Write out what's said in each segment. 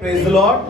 Praise the Lord,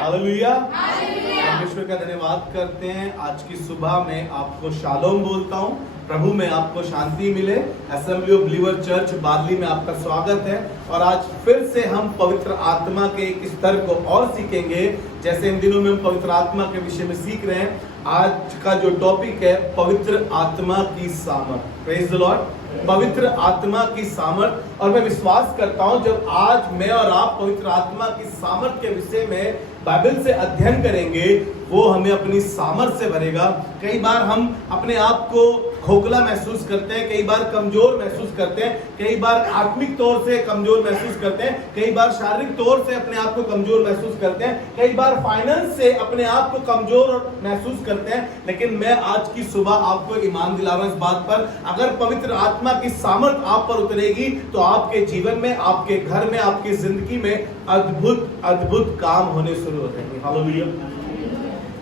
hallelujah. परमेश्वर का धन्यवाद करते हैं। आज की सुबह में आपको शालोम बोलता हूँ। प्रभु में आपको शांति मिले। असेंबली ऑफ बिलीवर चर्च बादली में आपका स्वागत है। और आज फिर से हम पवित्र आत्मा के एक स्तर को और सीखेंगे। जैसे इन दिनों में हम पवित्र आत्मा के विषय में सीख रहे हैं। आज का जो टॉपिक है पवित्र आत्मा की सामर्थ। प्रेज द लॉर्ड, पवित्र आत्मा की सामर्थ। और मैं विश्वास करता हूं जब आज मैं और आप पवित्र आत्मा की सामर्थ के विषय में बाइबल से अध्ययन करेंगे, वो हमें अपनी सामर्थ से भरेगा। कई बार हम अपने आप को खोखला महसूस करते हैं, कई बार कमजोर महसूस करते हैं, कई बार आत्मिक तौर से कमजोर महसूस करते हैं, कई बार शारीरिक तौर से अपने आप को कमजोर महसूस करते हैं, कई बार फाइनेंस से अपने आप को कमजोर महसूस करते हैं। लेकिन मैं आज की सुबह आपको ईमान दिला रहा हूं इस बात पर, अगर पवित्र आत्मा की सामर्थ आप पर उतरेगी तो आपके जीवन में, आपके घर में, आपकी जिंदगी में अद्भुत अद्भुत काम होने शुरू हो जाएंगे। हालेलुया।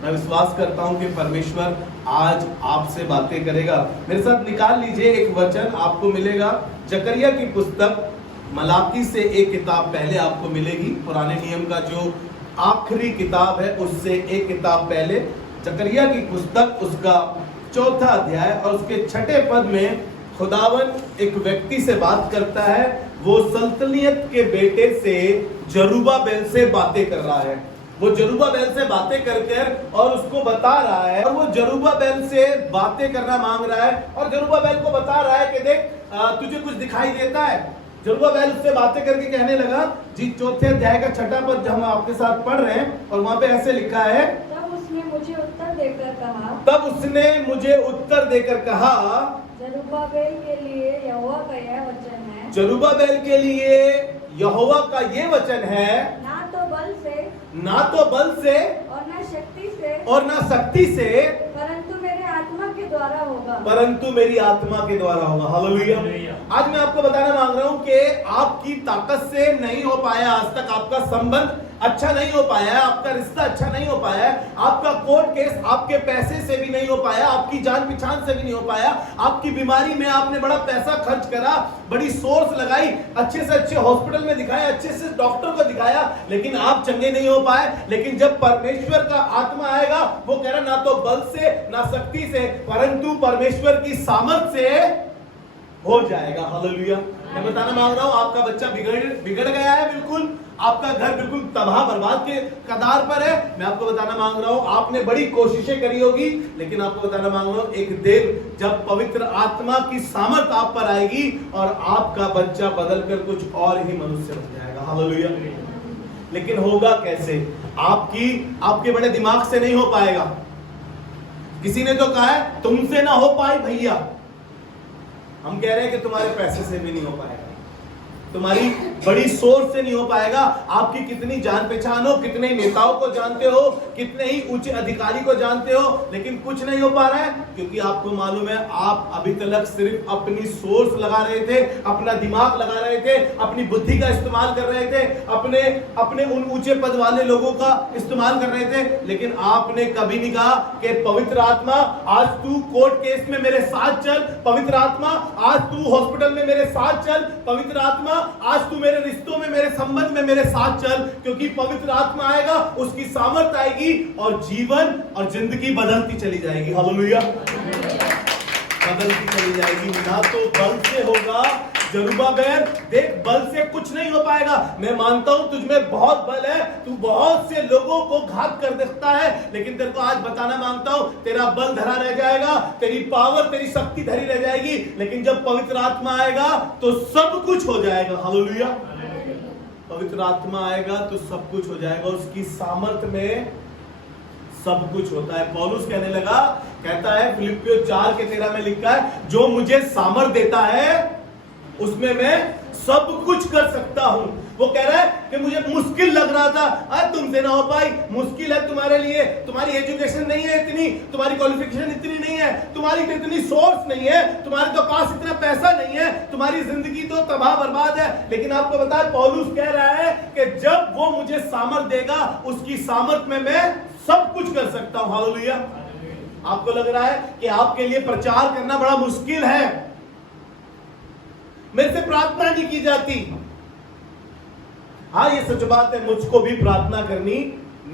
मैं विश्वास करता हूं कि परमेश्वर आज आपसे बातें करेगा। मेरे साथ निकाल लीजिए एक वचन आपको मिलेगा। जकरिया की पुस्तक मलाकी से एक किताब पहले आपको मिलेगी। पुराने नियम का जो आखिरी किताब है उससे एक किताब पहले जकरिया की पुस्तक, उसका 4था अध्याय और उसके 6ठे पद में खुदावन एक व्यक्ति से बात करता है। वो सल्तनियत के बेटे से जरुब्बाबेल से बातें कर रहा है। वो जरुब्बाबेल से बातें कर और उसको बता रहा है, और वो जरुब्बाबेल से बातें करना मांग रहा है और जरुब्बाबेल को बता रहा है कि देख तुझे कुछ दिखाई देता है। जरुब्बाबेल उससे बातें करके कहने लगा जी, 4थे अध्याय का 6ठा पद जो हम आपके साथ पढ़ रहे हैं, और वहां पे ऐसे लिखा है, तब उसने मुझे उत्तर देकर कहा, जरुब्बाबेल के लिए यहोवा का यह वचन है। जरुब्बाबेल के लिए यहोवा का ये वचन है, ना तो बल से और ना शक्ति से परंतु मेरे आत्मा के द्वारा होगा। परंतु मेरी आत्मा के द्वारा होगा। हालेलुया। आज मैं आपको बताना मांग रहा हूं कि आपकी ताकत से नहीं हो पाया आज तक, आपका संबंध अच्छा नहीं हो पाया है, आपका रिश्ता अच्छा नहीं हो पाया है, आपका कोर्ट केस आपके पैसे से भी नहीं हो पाया, आपकी जान पहचान से भी नहीं हो पाया, आपकी बीमारी में आपने बड़ा पैसा खर्च करा, बड़ी सोर्स लगाई, अच्छे से अच्छे हॉस्पिटल में दिखाया, अच्छे से डॉक्टर को दिखाया, लेकिन आप चंगे नहीं हो पाए। लेकिन जब परमेश्वर का आत्मा आएगा, वो कह रहा ना तो बल से ना शक्ति से परंतु परमेश्वर की सामर्थ से हो जाएगा। हालेलुया। मैं बताना मांग रहा हूं आपका बच्चा बिगड़ गया है, बिल्कुल आपका घर बिल्कुल तबाह बर्बाद के कगार पर है। मैं आपको बताना मांग रहा हूं आपने बड़ी कोशिशें करी होगी, लेकिन आपको बताना मांग रहा हूं एक दिन जब पवित्र आत्मा की सामर्थ आप पर आएगी और आपका बच्चा बदलकर कुछ और ही मनुष्य बन जाएगा। हालेलुया। लेकिन होगा कैसे? आपके बड़े दिमाग से नहीं हो पाएगा। किसी ने तो कहा है तुमसे ना हो पाई भैया। हम कह रहे हैं कि तुम्हारे पैसे से भी नहीं हो पाएगा, तुम्हारी बड़ी सोच से नहीं हो पाएगा। आपकी कितनी जान पहचान हो, कितने नेताओं को जानते हो, कितने ही उच्च अधिकारी को जानते हो, लेकिन कुछ नहीं हो पा रहा है क्योंकि आपको मालूम है आप अभी तक सिर्फ अपनी सोर्स लगा रहे थे, अपना दिमाग लगा रहे थे, अपनी बुद्धि का इस्तेमाल कर रहे थे, अपने उन ऊंचे पद वाले लोगों का इस्तेमाल कर रहे थे। लेकिन आपने कभी नहीं कहा कि पवित्र आत्मा आज तू कोर्ट केस में मेरे साथ चल, पवित्र आत्मा आज तू हॉस्पिटल में मेरे साथ चल, पवित्र आत्मा आज तू मेरे रिश्तों में, मेरे संबंध में मेरे साथ चल। क्योंकि पवित्र आत्मा आएगा, उसकी सामर्थ आएगी और जीवन और जिंदगी बदलती चली जाएगी। हालेलुया। बदलती चली जाएगी। ना तो बल से होगा। जरुब्बाबेल देख, बल से कुछ नहीं हो पाएगा। मैं मानता हूं तुझमें बहुत बल है, तू बहुत से लोगों को घात कर सकता है, लेकिन तेरे को आज बताना मांगता हूं तेरा बल धरा रह जाएगा, तेरी पावर, तेरी शक्ति धरी रह जाएगी। लेकिन जब पवित्र आत्मा आएगा तो सब कुछ हो जाएगा। हालेलुया। पवित्र आत्मा आएगा तो सब कुछ हो जाएगा। उसकी सामर्थ में सब कुछ होता है। पौलुस कहने लगा, कहता है फिलिप्पियों 4:13 में लिखा है, जो मुझे सामर्थ देता है उसमें मैं सब कुछ कर सकता हूं। वो कह रहा है कि मुझे मुश्किल लग रहा था, आज तुमसे ना हो पाई, मुश्किल है तुम्हारे लिए, तुम्हारी एजुकेशन नहीं है इतनी, तुम्हारी क्वालिफिकेशन इतनी नहीं है, तुम्हारी इतनी सोर्स नहीं है, तुम्हारे तो पास इतना पैसा नहीं है, तुम्हारी जिंदगी तो तबाह बर्बाद है। लेकिन आपको बता, पौलुस कह रहा है कि जब वो मुझे सामर्थ देगा, उसकी सामर्थ में मैं सब कुछ कर सकता हूं। हालेलुया। आपको लग रहा है कि आपके लिए प्रचार करना बड़ा मुश्किल है, मेरे से प्रार्थना नहीं की जाती, हाँ ये सच बात है, मुझको भी प्रार्थना करनी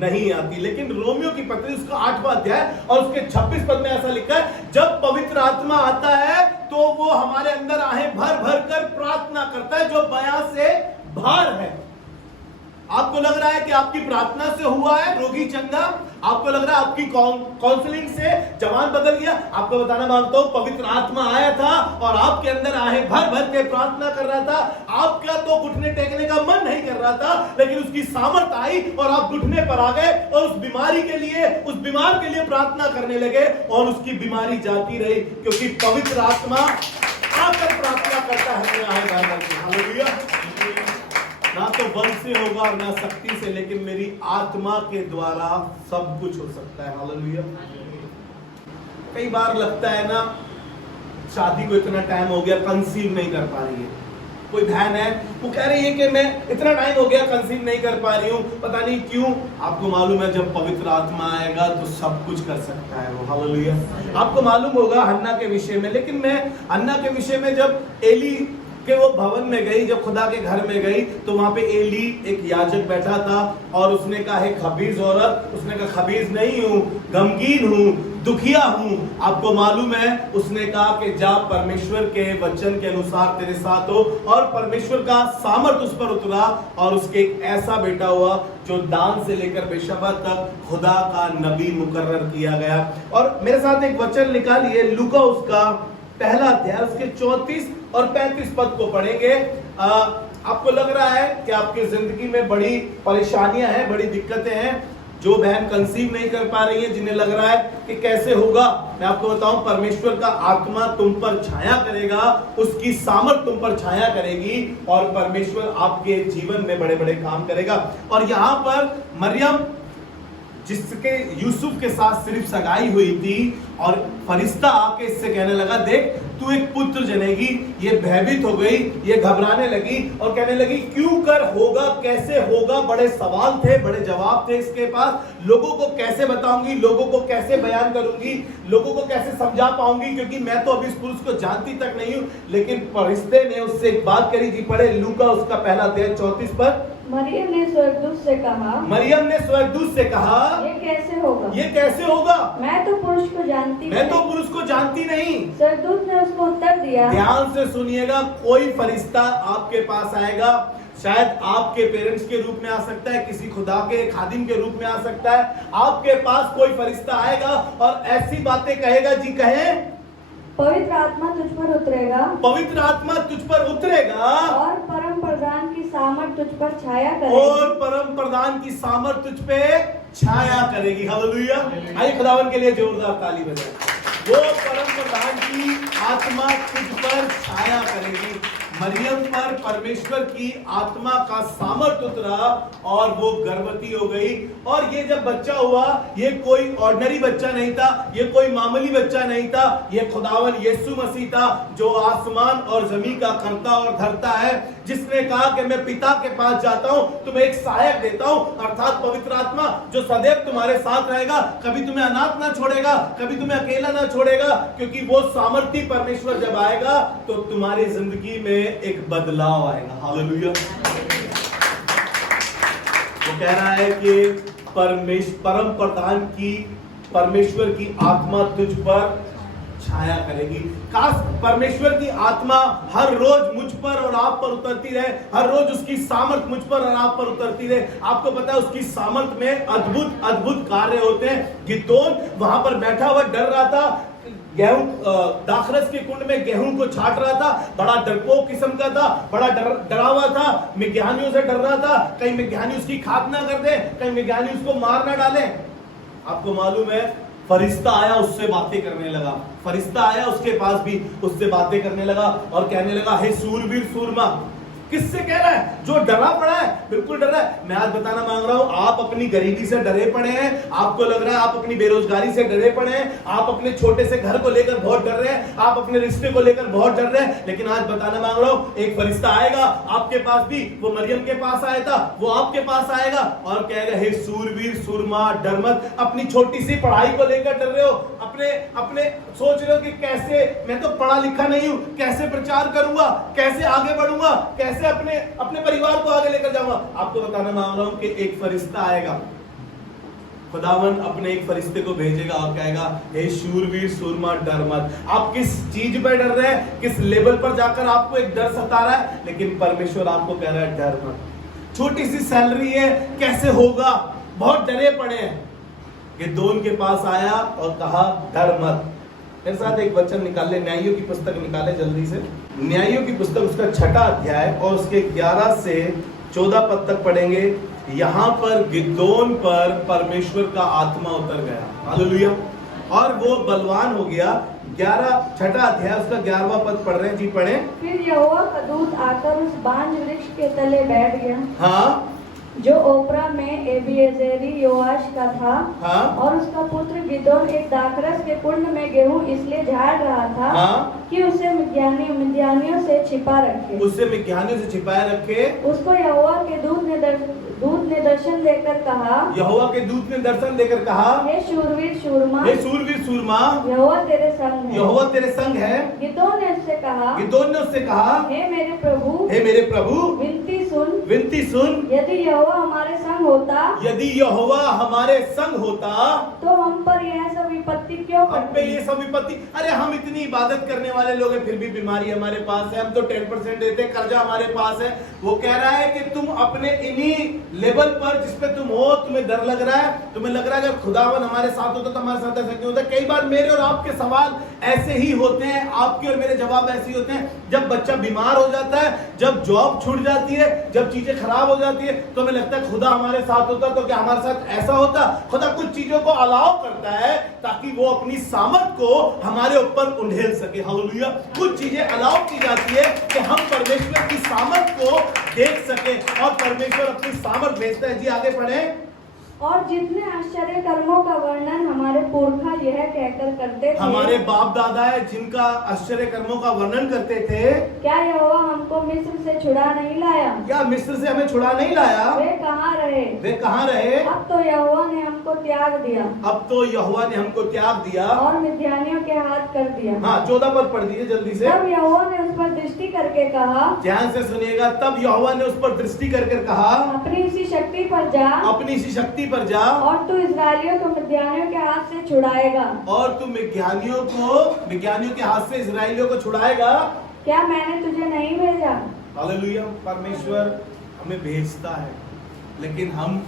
नहीं आती, लेकिन रोमियो की पत्री उसका 8वां अध्याय और उसके 26 पद में ऐसा लिखा है, जब पवित्र आत्मा आता है तो वो हमारे अंदर आहे भर भर कर प्रार्थना करता है जो बयां से बाहर है। आपको लग रहा है कि आपकी प्रार्थना से हुआ है रोगी चंगा, आपको लग रहा है आपकी काउंसलिंग से जवान बदल गया, आपको बताना मांगता हूं पवित्र आत्मा आया था और आपके अंदर आहे भर भर के प्रार्थना कर रहा था। आपका तो घुटने टेकने का मन नहीं कर रहा था, लेकिन उसकी सामर्थ आई और आप घुटने पर आ गए और उस बीमारी के लिए, उस बीमार के लिए प्रार्थना करने लगे और उसकी बीमारी जाती रही, क्योंकि पवित्र आत्मा आकर प्रार्थना करता है आहे भर भर के। हालेलुया। ना तो बल से होगा और ना शक्ति से, लेकिन मेरी आत्मा के द्वारा सब कुछ हो सकता है। हालेलुया। कई बार लगता है ना, शादी को इतना टाइम हो गया कंसीव नहीं कर पा रही है, कोई बहन है वो कह रही है कि मैं इतना टाइम हो गया कंसीव नहीं कर पा रही हूँ, पता नहीं क्यों। आपको मालूम है जब पवित्र आत्मा आएगा तो सब कुछ कर सकता है वो। हालेलुया। आपको मालूम होगा हन्ना के विषय में, लेकिन मैं हन्ना के विषय में जब एली कि वो भवन में गई, जब खुदा के घर में गई तो वहां पे एली एक याजक बैठा था और उसने कहा है खबीज औरत, उसने कहा खबीज नहीं हूं, गमगीन हूं, दुखिया हूं। आपको मालूम है उसने कहा कि जा परमेश्वर के वचन के अनुसार तेरे साथ हो, और परमेश्वर का सामर्थ उस पर उतरा और उसके एक ऐसा बेटा हुआ जो दान से लेकर बेशबा तक खुदा का नबी मुकर्रर किया गया। और मेरे साथ एक वचन निकालिए, लूका उसका पहला अध्याय उसके 34 और 35 पद को पढ़ेंगे। आपको लग रहा है कि आपकी जिंदगी में बड़ी परेशानियां हैं, बड़ी दिक्कतें हैं, जो बहन कंसीव नहीं कर पा रही है, जिन्हें लग रहा है कि कैसे होगा, मैं आपको बताऊं परमेश्वर का आत्मा तुम पर छाया करेगा, उसकी सामर्थ तुम पर छाया करेगी और परमेश्वर आपके जीवन में बड़े बड़े काम करेगा। और यहां पर मरियम जिसके यूसुफ के साथ सिर्फ सगाई हुई थी, और फरिश्ता आके इससे कहने लगा देख तू एक पुत्र जनेगी, ये भयभीत हो गई, ये घबराने लगी और कहने लगी क्यों कर होगा, कैसे होगा। बड़े सवाल थे, बड़े जवाब थे इसके पास। लोगों को कैसे बताऊंगी, लोगों को कैसे बयान करूंगी, लोगों को कैसे समझा पाऊंगी, क्योंकि मैं तो अभी इस पुरुष को जानती तक नहीं हूं। लेकिन फरिश्ते ने उससे एक बात करी जी, पढ़े लूका उसका पहला अध्याय 34 पर। मरियम ने स्वर्गदूत से कहा, मरियम ने स्वर्गदूत से कहा ये कैसे होगा, ये कैसे होगा, मैं तो पुरुष को जानती मैं तो पुरुष को जानती नहीं। स्वर्गदूत ने उसको उत्तर दिया, ध्यान से सुनिएगा, कोई फरिश्ता आपके पास आएगा, शायद आपके पेरेंट्स के रूप में आ सकता है, किसी खुदा के खादिम के रूप में आ सकता है। आपके पास कोई फरिश्ता आएगा और ऐसी बातें कहेगा, जी कहें पवित्र आत्मा तुझ पर उतरेगा, पवित्र आत्मा तुझ पर उतरेगा और परम प्रधान की सामर्थ तुझ पर छाया करेगी, और परम प्रधान की सामर्थ तुझ पे छाया करेगी। हालेलुया। आइए खुदावन के लिए जोरदार ताली बजाएं। वो परम प्रधान की आत्मा तुझ पर छाया करेगी। मरियम पर परमेश्वर की आत्मा का सामर्थ उतरा और वो गर्भवती हो गई। और ये जब बच्चा हुआ, ये कोई ऑर्डिनरी बच्चा नहीं था, ये कोई मामूली बच्चा नहीं था, ये खुदावन यीशु मसीह था जो आसमान और जमीन का करता और धरता है, जिसने कहा कि मैं पिता के पास जाता हूं, तुम्हें एक सहायक देता हूं, अर्थात पवित्र आत्मा जो सदैव तुम्हारे साथ रहेगा, कभी तुम्हें अनाथ ना छोड़ेगा, कभी तुम्हें अकेला ना छोड़ेगा, क्योंकि वो सामर्थी परमेश्वर जब आएगा तो तुम्हारी जिंदगी में एक बदलाव आएगा। हालेलुया। वो कह रहा है कि परम प्रधान की परमेश्वर की आत्मा तुझ पर छाया करेगी। काश परमेश्वर की आत्मा हर रोज मुझ पर और आप पर उतरती रहे, हर रोज उसकी सामर्थ मुझ पर और आप पर उतरती रहे। आपको पता है उसकी सामर्थ में अद्भुत अद्भुत कार्य होते हैं। गिदोन वहां पर बैठा हुआ डर रहा था, गेहूं दाखरस के कुंड में गेहूं को छाट रहा था, बड़ा डरपोक किस्म का था, बड़ा डरा हुआ था, मिज्ञानियों से डर रहा था, कहीं मिज्ञानी उसकी खाक ना कर दे, कहीं मिज्ञानी उसको मार ना डाले। आपको मालूम है फरिश्ता आया, उससे बातें करने लगा, फरिश्ता आया उसके पास भी उससे बातें करने लगा और कहने लगा हे सूरवीर सूरमा। किससे कह रहा है? जो डरा पड़ा है, बिल्कुल डरा है। मैं आज बताना मांग रहा हूं, आप अपनी गरीबी से डरे पड़े हैं, आपको लग रहा है आप अपनी बेरोजगारी से डरे पड़े हैं, आप अपने छोटे से घर को लेकर बहुत डर रहे हैं, आप अपने रिश्ते को लेकर बहुत डर रहे हैं। लेकिन आज बताना मांग रहा हूं, एक फरिश्ता आएगा आपके पास भी, वो मरियम के पास आया था, वो आपके पास आएगा और कहेगा हे सूरवीर सूरमा डर मत। अपनी छोटी सी पढ़ाई को लेकर डर रहे हो, अपने सोच रहे हो कि कैसे, मैं तो पढ़ा लिखा नहीं हूं, कैसे प्रचार करूंगा, कैसे आगे बढ़ूंगा, कैसे कैसे अपने अपने परिवार को आगे लेकर जाऊंगा? आपको बताना मांग रहा हूं कि एक फरिश्ता आएगा, खुदावन अपने एक फरिश्ते को भेजेगा और कहेगा, हे शूरवीर सूरमा डर मत। आप किस चीज पर डर रहे हैं, किस लेवल पर जाकर आपको एक डर सता रहा है, लेकिन परमेश्वर आपको कह रहा है डर मत। छोटी सी सैलरी है, कैसे होगा, बहुत डरे पड़े हैं। गिदोन के पास आया और कहा डर मत। मेरे साथ एक वचन निकाले, न्यायियों की पुस्तक निकाले जल्दी से। न्यायियों की पुस्तक उसका 6वां अध्याय और उसके 11 से 14 पद तक पढ़ेंगे। यहाँ पर गिदोन पर परमेश्वर का आत्मा उतर गया, हालेलुया, और वो बलवान हो गया। 6वां अध्याय उसका 11वां पद पढ़ रहे हैं जी, पढ़े। फिर यहोवा का दूत आकर उस बांज वृक्ष के तले बैठ गया, हाँ, जो ओपरा में एबीएजेरी योआश का था। हाँ, और उसका पुत्र गिदोन एक दाखरस के कुंड में गेहूं इसलिए झाड़ रहा था, हाँ, कि उसे मिद्यानियों से छिपा रखे। उससे मिद्यानियों से छिपाए रखे। उसको यहोवा के दूत ने दर्शन देकर कहा, यहोवा के दूत ने दर्शन देकर कहा, हे शूरवीर शूरमा, हे शूरवीर सूरमा, यहोवा तेरे संग है। यहोवा तेरे संग है। गिदोन ने उससे कहा, गिदोन ने उससे कहा, हे मेरे प्रभु, हे मेरे प्रभु, विनती सुन, विनती सुन, यदि यहोवा हमारे संग होता, यदि यहोवा हमारे संग होता, तो हम पर यह सब विपत्ति क्यों हम पे ये सब विपत्ति। अरे हम इतनी इबादत करने वाले लोग हैं, फिर भी बीमारी हमारे पास है, हम तो 10% देते, कर्जा हमारे पास है। वो कह रहा है कि तुम अपने इन्हीं लेवल पर जिस पे तुम हो, तुम्हें डर लग रहा है, तुम्हें लग रहा है अगर खुदावन हमारे साथ होता तो हमारे साथ ऐसा क्यों होता। कई बार मेरे और आपके सवाल ऐसे ही होते हैं, आपके और मेरे जवाब ऐसे ही होते हैं। जब बच्चा बीमार हो जाता है, जब जॉब छूट जाती है, जब चीजें खराब हो जाती है, तो हमें लगता है खुदा हमारे साथ होता तो क्या हमारे साथ ऐसा होता। खुदा कुछ चीजों को अलाउ करता है ताकि वो अपनी सामर्थ को हमारे ऊपर उंडेल सके, हालेलुया। कुछ चीजें अलाउ की जाती है कि हम परमेश्वर की सामर्थ को देख सके, और परमेश्वर अपनी सामर्थ भेजता है। जी आगे पढ़े। और जितने आश्चर्य कर्मों का वर्णन हमारे पुरखा यह कहकर करते थे, हमारे बाप दादा है जिनका आश्चर्य कर्मों का वर्णन करते थे, क्या यहोवा हमको मिस्र से छुड़ा नहीं लाया? क्या मिस्र से हमें छुड़ा नहीं लाया? वे कहाँ रहे? वे कहाँ रहे? अब तो यहोवा ने हमको त्याग दिया, अब तो यहोवा ने हमको त्याग दिया और मिद्यानियों के हाथ कर दिया। हाँ, 14 पद पढ़ दीजिए जल्दी से। तब यहोवा ने उस पर दृष्टि करके कहा, ध्यान से सुनिएगा। तब यहोवा ने उस पर दृष्टि करके कहा, अपनी इसी शक्ति पर जा, अपनी इसी शक्ति पर जा, और तू इस्राएलियों को मिद्यानियों के हाथ से छुड़ाएगा। और तू मिद्यानियों के हाथ से इस्राएलियों को छुड़ाएगा। क्या मैंने तुझे नहीं भेजा? हालेलुया। परमेश्वर हमें भेजता है, लेकिन हम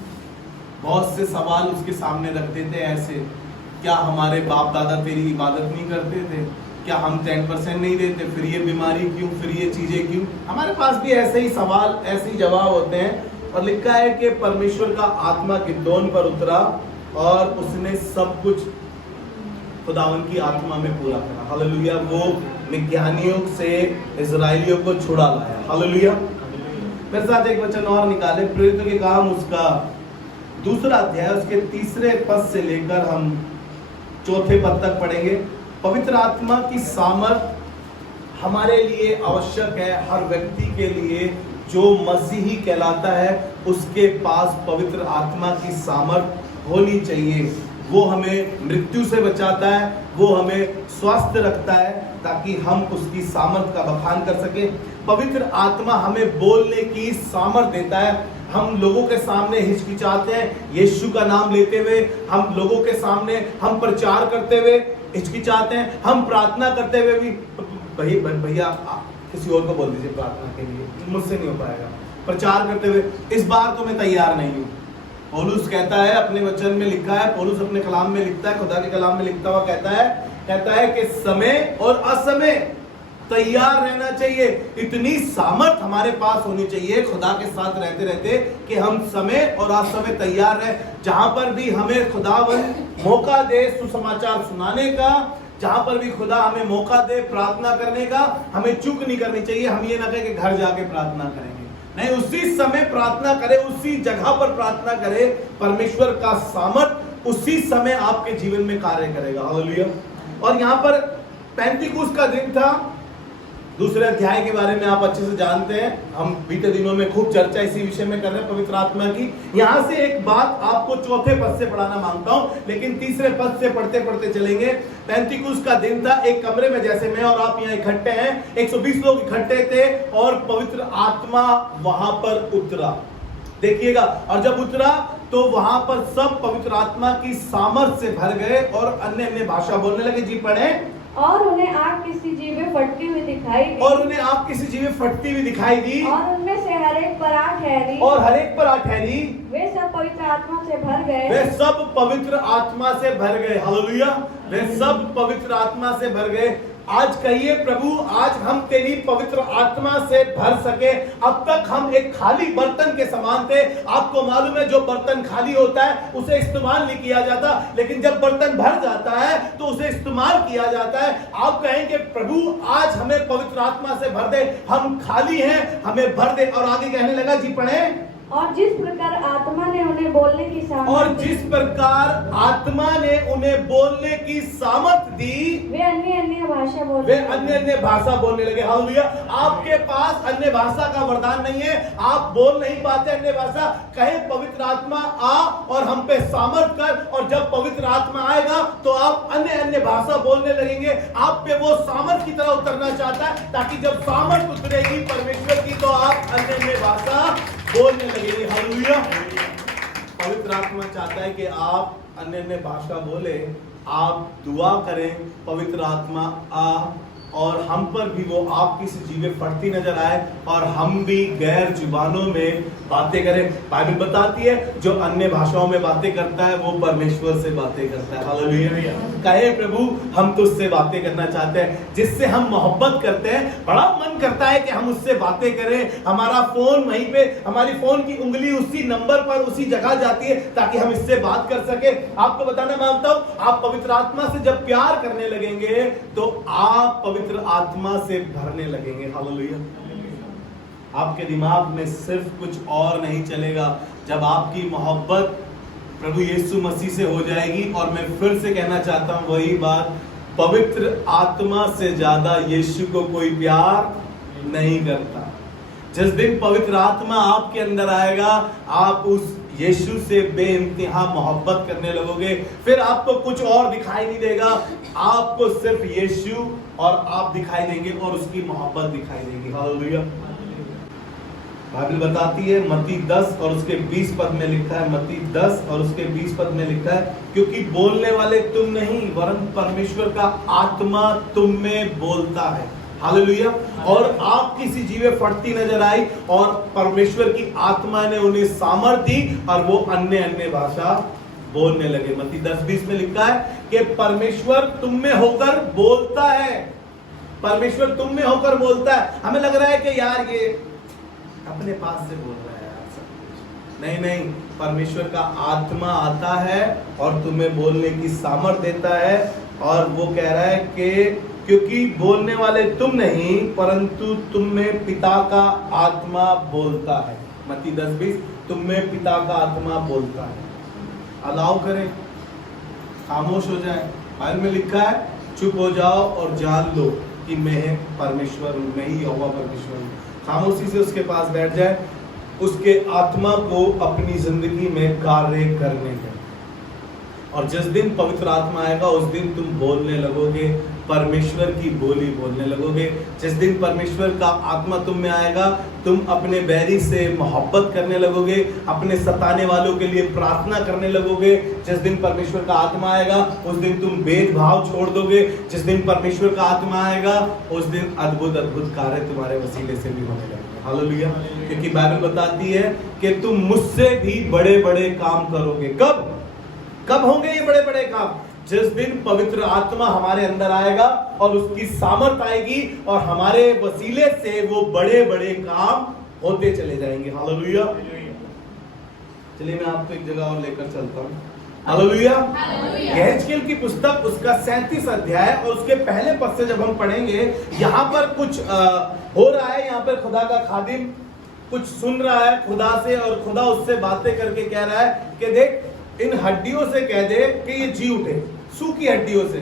बहुत से सवाल उसके सामने रख देते हैं ऐसे, क्या हमारे बाप दादा तेरी इबादत नहीं करते थे? क्या हम 10% नहीं देते? फिर ये बीमारी क्यों, फिर ये चीजें क्यों? हमारे पास भी ऐसे ही सवाल, ऐसे ही जवाब होते हैं। और लिखा है कि परमेश्वर का आत्मा गिदोन पर उतरा और उसने सब कुछ खुदावन की आत्मा में पूरा करा, हालेलुया। वो मिद्यानियों से इजराइलियों को छुड़ा लाया, हालेलुया। मेरे साथ एक वचन और निकाले, प्रेरितों के काम उसका 2 अध्याय उसके 3 पद से लेकर हम 4 पद तक पढ़ेंगे। पवित्र आत्मा की सामर्थ हमारे लिए आवश्यक है, हर व्यक्ति के लिए जो मसीही कहलाता है उसके पास पवित्र आत्मा की सामर्थ होनी चाहिए। वो हमें मृत्यु से बचाता है, वो हमें स्वस्थ रखता है, ताकि हम उसकी सामर्थ का बखान कर सके। पवित्र आत्मा हमें बोलने की सामर्थ देता है। हम लोगों के सामने हिचकिचाते हैं, यीशु का नाम लेते हुए हम लोगों के सामने हम प्रचार करते हुए हिचकिचाते हैं, हम प्रार्थना करते हुए भी भैया किसी और को बोल दीजिए प्रार्थना के लिए, मुझसे नहीं हो पाएगा। प्रचार करते हुए इस बार तो मैं तैयार नहीं हूँ। पौलुस कहता है, अपने वचन में लिखा है, पौलुस अपने कलाम में लिखता है, खुदा के कलाम में लिखता हुआ कहता है कि समय और असमय तैयार रहना चाहिए। इतनी सामर्थ हमारे पास होनी चाहिए खुदा के साथ रहते रहते कि हम समय और असमय तैयार रहे। जहां पर भी हमें खुदावन मौका दे सुसमाचार सुनाने का, जहां पर भी खुदा हमें मौका दे प्रार्थना करने का, हमें चूक नहीं करनी चाहिए। हम ये ना कहें कि घर जाके प्रार्थना करेंगे, नहीं, उसी समय प्रार्थना करें, उसी जगह पर प्रार्थना करें। परमेश्वर का सामर्थ उसी समय आपके जीवन में कार्य करेगा, हालेलुया। और यहाँ पर पेंटिकुस्त का दिन था, दूसरे अध्याय के बारे में आप अच्छे से जानते हैं, हम बीते दिनों में खूब चर्चा इसी विषय में कर रहे हैं पवित्र आत्मा की। यहां से एक बात आपको चौथे पद से पढ़ाना मांगता हूं, लेकिन तीसरे पद से पढ़ते पढ़ते चलेंगे। पेंतिकुस्त का दिन था, एक कमरे में जैसे मैं और आप यहाँ इकट्ठे हैं, 120 लोग इकट्ठे थे और पवित्र आत्मा वहां पर उतरा। देखिएगा, और जब उतरा तो वहां पर सब पवित्र आत्मा की सामर्थ्य से भर गए और अन्य अन्य भाषा बोलने लगे। जी पढ़े। और उन्हें आग की सी जीभें फटती हुई दिखाई दी, और उन्हें आग की सी जीभें फटती हुई दिखाई दी, और उनमें से हर एक पर आग ठहरी, और हर एक पर आग ठहरी। वे सब पवित्र आत्मा से भर गए, वे सब पवित्र आत्मा से भर गए। हालेलुया, वे सब पवित्र आत्मा से भर गए। आज कहिए, प्रभु आज हम तेरी पवित्र आत्मा से भर सके। अब तक हम एक खाली बर्तन के समान थे। आपको मालूम है, जो बर्तन खाली होता है उसे इस्तेमाल नहीं किया जाता, लेकिन जब बर्तन भर जाता है तो उसे इस्तेमाल किया जाता है। आप कहेंगे, प्रभु आज हमें पवित्र आत्मा से भर दे, हम खाली हैं, हमें भर दे। और आगे कहने लगा, जी पढ़े। और जिस प्रकार आत्मा ने उन्हें बोलने की सामर्थ और जिस प्रकार आत्मा ने उन्हें बोलने की सामर्थ दी, वे अन्य अन्य भाषा बोलने वे अन्य अन्य भाषा बोलने लगे। हालेलुया। आपके पास अन्य भाषा का वरदान नहीं है, आप बोल नहीं पाते अन्य भाषा। कहे पवित्र आत्मा आ और हम पे सामर्थ कर, और जब पवित्र आत्मा आएगा तो आप अन्य अन्य भाषा बोलने लगेंगे। आप पे वो सामर्थ की तरह उतरना चाहता है, ताकि जब सामर्थ उतरेगी परमेश्वर की तो आप अन्य अन्य भाषा बोलने लगेंगे। हालेलुया। पवित्र आत्मा चाहता है कि आप अन्य अन्य भाषा बोले, आप दुआ करें, पवित्र आत्मा आ और हम पर भी वो आपकी सी जीभें फटती नजर आए और हम भी गैर जुबानों में बातें करें। बाइबल बताती है, जो अन्य भाषाओं में बातें करता है वो परमेश्वर से बातें करता है। हालेलुया। कहे, प्रभु हम तुझसे बातें करना चाहते हैं, जिससे हम मोहब्बत करते हैं। बड़ा मन करता है कि हम उससे बातें करें। हमारा फोन वहीं पे, हमारी फोन की उंगली उसी नंबर पर उसी जगह जाती है ताकि हम इससे बात कर सके। आपको बताना मांगता हूं, आप पवित्र आत्मा से जब प्यार करने लगेंगे तो आप पवित्र आत्मा से भरने लगेंगे। हालेलुया। आपके दिमाग में सिर्फ कुछ और नहीं चलेगा। जब आपकी मोहब्बत प्रभु यीशु मसीह से हो जाएगी, और मैं फिर से कहना चाहता हूं वही बात, पवित्र आत्मा से ज्यादा यीशु को कोई प्यार नहीं करता। जिस दिन पवित्र आत्मा आपके अंदर आएगा, आप उस यीशु से बेइंतहा मोहब्बत करने लगोगे। फिर आपको कुछ और दिखाई नहीं देगा, आपको सिर्फ यीशु और आप दिखाई देंगे और उसकी मोहब्बत दिखाई देगी। हालेलुया। बाइबल बताती है, मत्ती 10 और उसके 20 पद में लिखा है, मत्ती 10 और उसके 20 पद में लिखा है, क्योंकि बोलने वाले तुम नहीं वरन परमेश्वर का आत्मा तुम में बोलता है। हालेलुया। और आपकी सी जीभें फटती नजर आई और परमेश्वर की आत्मा ने उन्हें सामर्थ दी और वो अन्य अन्य भाषा बोलने लगे। मत्ती 10:20 में लिखा है कि परमेश्वर तुम में होकर बोलता है। परमेश्वर तुम में होकर बोलता है। हमें लग रहा है कि यार ये अपने पास से बोल रहा है यार सब कुछ। नहीं नहीं, परमेश्वर का आत्मा आता है और तुम्हें बोलने की सामर्थ देता है, और वो कह रहा है कि क्योंकि बोलने वाले तुम नहीं परंतु तुम में पिता का आत्मा बोलता है। मत्ती 10:20, तुम में पिता का आत्मा बोलता है। अलाउ करें, खामोश हो जाए। बाइबल में लिखा है, चुप हो जाओ और जान लो कि मैं परमेश्वर हूं, मैं ही यहोवा परमेश्वर हूं। खामोशी से उसके पास बैठ जाए, उसके आत्मा को अपनी जिंदगी में कार्य करने दें। और जिस दिन पवित्र आत्मा आएगा उस दिन तुम बोलने लगोगे, परमेश्वर की बोली बोलने लगोगे। जिस दिन परमेश्वर का आत्मा तुम में आएगा, तुम अपने बैरी से मोहब्बत करने लगोगे, अपने सताने वालों के लिए प्रार्थना करने लगोगे। जिस दिन परमेश्वर का आत्मा आएगा उस दिन तुम भेदभाव छोड़ दोगे। जिस दिन परमेश्वर का आत्मा आएगा उस दिन अद्भुत अद्भुत कार्य तुम्हारे वसीले से भी होने लगेंगे। हालेलुया। क्योंकि बाइबल बताती है कि तुम मुझसे भी बड़े बड़े काम करोगे। कब कब होंगे ये बड़े बड़े काम? जिस दिन पवित्र आत्मा हमारे अंदर आएगा और उसकी सामर्थ आएगी और हमारे वसीले से वो बड़े बड़े काम होते चले जाएंगे। हालेलुया। चलिए मैं आपको एक जगह और लेकर चलता हूँ। हालेलुया। यहेजकेल की पुस्तक उसका 37 अध्याय और उसके पहले पद से जब हम पढ़ेंगे, यहाँ पर कुछ हो रहा है। यहाँ पर खुदा का खादिम कुछ सुन रहा है खुदा से, और खुदा उससे बातें करके कह रहा है कि देख, इन हड्डियों से कह दे कि ये जी उठे, सूखी हड्डियों से।